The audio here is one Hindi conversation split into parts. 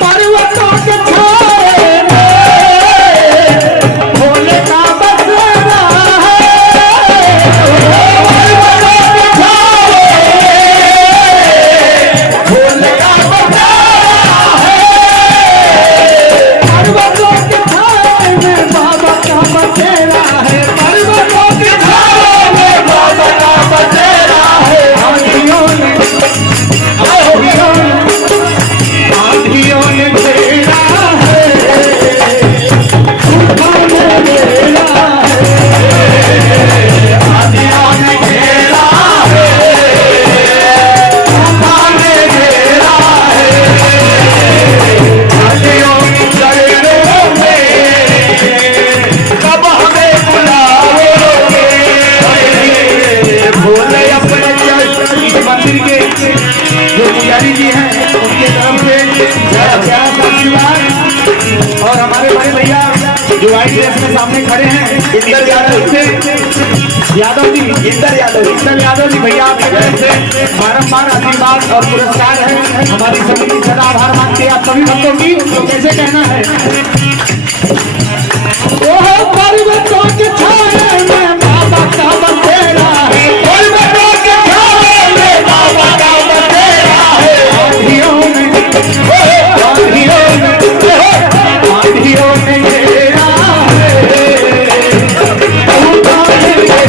पर्वतों के छाए में भोले का बसेरा है। पर्वतों के छाए भोले का बसेरा है। पर्वतों के छाए में बाबा का बसेरा है। पर्वतों के छाए में बाबा का बसेरा है। आंधियों ने घेरा है, तूफान ने घेरा है। आंधियों ने घेरा है, तूफान ने घेरा है। आंधियों की लहरों में कब हमें बुलाओगे? भोले अपने मंदिर के जो पुजारी जी हैं उनके तरफ से प्यार आशीर्वाद। और हमारे बड़े भैया जो वाइट ड्रेस में सामने खड़े हैं इंदर यादव जी भैया आपके तरफ से बारंबार आशीर्वाद और पुरस्कार है। हमारी समिति सदा आभार मानती है आप सभी भक्तों की। तो कैसे कहना है? ओह पर्वतों के छाए में बाबा का बसेरा है। पर्वतों के छाए में बाबा का बसेरा है। आंधियों में घेरा है, तूफान ने घेरा है।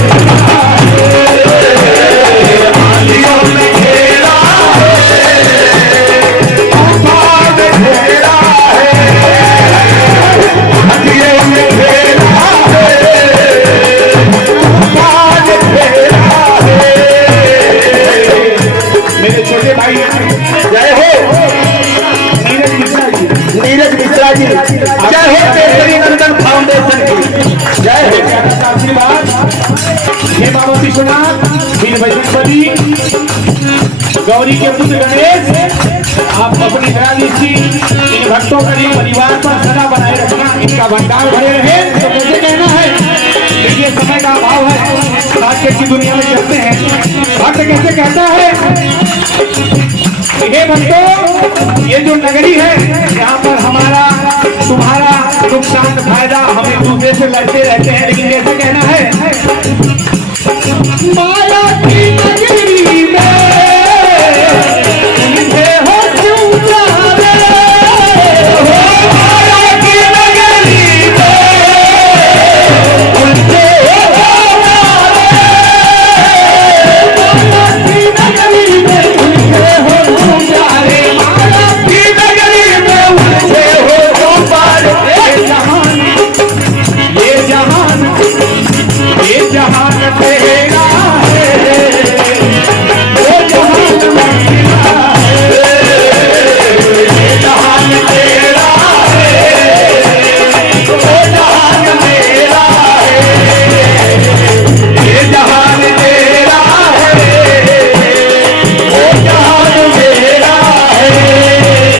आंधियों में घेरा है, तूफान ने घेरा है। आंधियों में घेरा है, तूफान ने घेरा है। मेरे छोटे भाई जय हो नीरज मिश्रा जी, जय हो केसरी नंदन फाउंडेशन की जय हो। आशीर्वाद हे बाबा विश्वनाथ वीर बजरंगबली गौरी के पुत्र गणेश आप अपनी दयादृष्टि इन भक्तों का परिवार पर सदा बनाए रखना, इनका भंडार भरे रहे। तो कैसे कहना है? ये समय का अभाव है, आज की दुनिया में चलते हैं। भक्त कैसे कहता है? हे भक्तों, ये जो नगरी है यहाँ पर हमारा तुम्हारा नुकसान फायदा हम एक दूसरे से लड़ते रहते हैं, लेकिन कैसे कहना है?